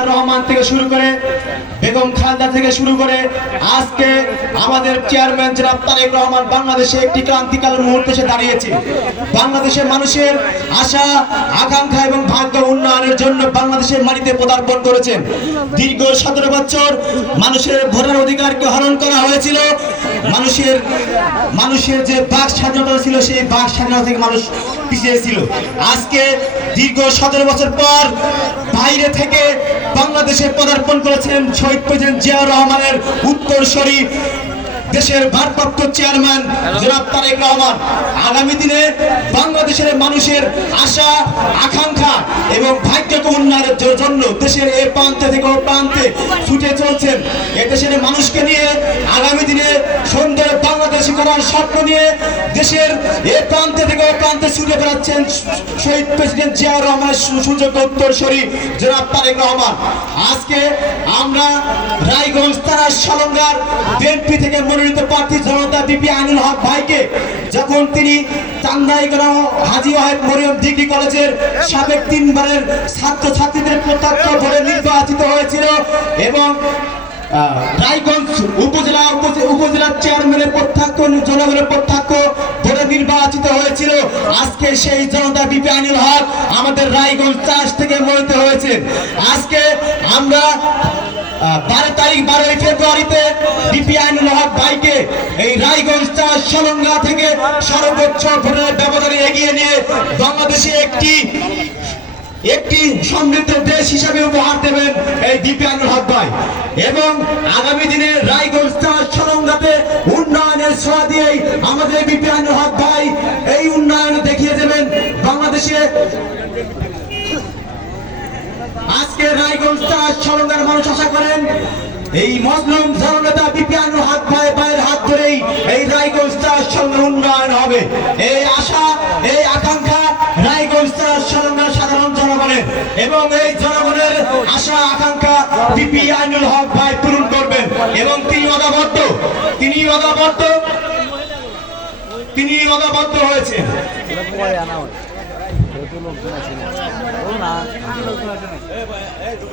জিয়াউর রহমান থেকে শুরু করে বেগম খালেদা থেকে শুরু করে আজকে আমাদের চেয়ারম্যান জনাব তারেক রহমান বাংলাদেশে একটি ক্রান্তিকালের মুহূর্তে এসে দাঁড়িয়েছে। বাংলাদেশের মানুষের আশা আকাঙ্ক্ষা এবং ভাগ্য উন্নয়নের জন্য বাংলাদেশের মাটিতে পদার্পণ করেছেন। দীর্ঘ 17 বছর মানুষের ভোটার অধিকারকে হরণ করা হয়েছিল। মানুষের যে বাক স্বাধীনতা ছিল সেই বাক স্বাধীনতা থেকে মানুষ পিছিয়ে ছিল। আজকে দীর্ঘ 17 বছর পর বাইরে থেকে বাংলাদেশে পদার্পণ করেছেন শহীদ প্রেসিডেন্ট জিয়াউর রহমানের উত্তরসূরি দেশের ভারপ্রাপ্ত চেয়ারম্যান জনাব তারেক রহমান। আগামী দিনে বাংলাদেশের মানুষের আশা আকাঙ্ক্ষা এবং ভাগ্যকে উন্নয়নের জন্য দেশের এই প্রান্তে থেকে ও প্রান্তে ছুটে চলছেন। এ দেশের মানুষকে নিয়ে আগামী দিনে সুন্দর বাংলাদেশ করার স্বপ্ন নিয়ে দেশের এই প্রান্তে থেকে ও প্রান্তে ছুটে বেড়াচ্ছেন শহীদ প্রেসিডেন্ট জিয়াউর রহমানের সুযোগ্য উত্তরসূরি জনাব তারেক রহমান। আজকে আমরা রায়গঞ্জ থানার সলঙ্গার বিএনপি থেকে মনোনীত প্রার্থী জনতা বিপি আইনুল হক ভাইকে যখন তিনি চান্দাইগ্রাম হাজী ওয়াহেদ মরিয়ম ডিগ্রি কলেজের সাবেক 3 বারের ছাত্রছাত্রীদের প্রত্যক্ষ ভোটে নির্বাচিত হয়েছিল এবং রায়গঞ্জ উপজেলার চেয়ারম্যানের প্রত্যক্ষ জনগণের প্রত্যক্ষ ভোটে নির্বাচিত হয়েছিল। আজকে সেই জনতা বিপি আইনুল হক আমাদের রায়গঞ্জ 4 থেকে মনোনীত হয়েছে। আজকে আমরা 12 ফেব্রুয়ারিতে বিপি আইনুল হক ভাইকে এই রায়গঞ্জ 4 সলঙ্গা থেকে সর্বোচ্চ ভোটের ব্যবধানে এগিয়ে নিয়ে বাংলাদেশে একটি সমৃদ্ধ দেশ হিসাবে উপহার দেবেন এই বিপি আইনুল হক ভাই। এবং আগামী দিনে রায়গঞ্জ 4 সলঙ্গাতে উন্নয়নের ছোঁয়া দিয়েই আমাদের বিপি আইনুল হক ভাই এই উন্নয়ন দেখিয়ে দেবেন বাংলাদেশে। আজকে রায়গঞ্জ 4 সলঙ্গার মানুষ আশা করেন এই মজলুম জননেতা বিপি আইনুল হক ভাইয়ের হাত ধরেই এই রায়গঞ্জ 4 সলঙ্গার উন্নয়ন হবে। এই আশা এই আকাঙ্ক্ষা রায়গঞ্জ 4 সলঙ্গার সাধারণ জনগণের এবং এই জনগণের আশা আকাঙ্ক্ষা বিপি আইনুল হক ভাই পূরণ করবেন এবং তিনি অদাবদ্ধ হয়েছে।